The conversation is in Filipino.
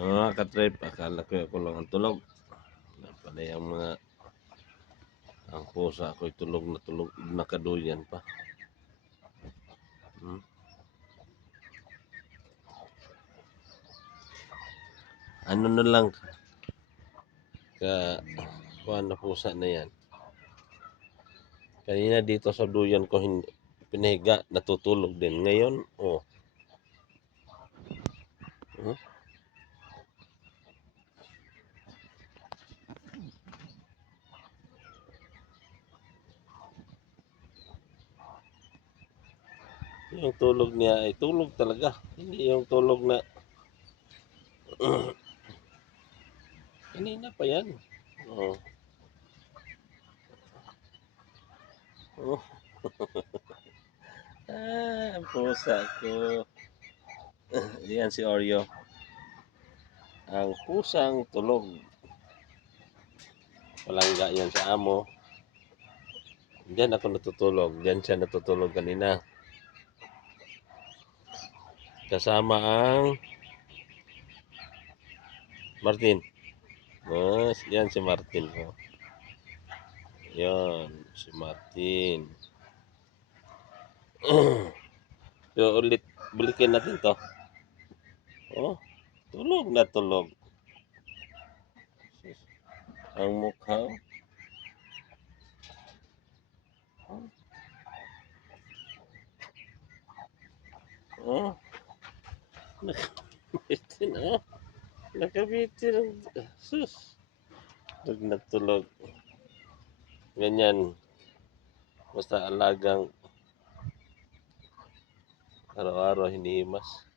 Mga katrip, akala ko ako lang ang tulog. Pala yung ang pusa ako'y tulog, nakaduyan pa. Hmm? Ano na lang, kuha na pusa na yan. Kanina dito sa duyan ko, pinahiga, natutulog din. Ngayon, oh. Hmm? Yung tulog niya ay tulog talaga. Hindi yung tulog na kanina pa yan. Oh. Oh. Ang pusa ko. Yan si Oreo. Ang pusang tulog. Palangga yan sa amo. Diyan ako natutulog. Diyan siya natutulog kanina. Kasama ang Martin. Oh, yan si Martin. Oh. Yan, si Martin. So, ulit, balikin natin to. Oh, tulog na tulog. Ang mukha. Oh, nakabitin, oh. Nakabitin. Sus. Tulog na tulog. Ganyan. Basta alagang araw-araw hinihimas.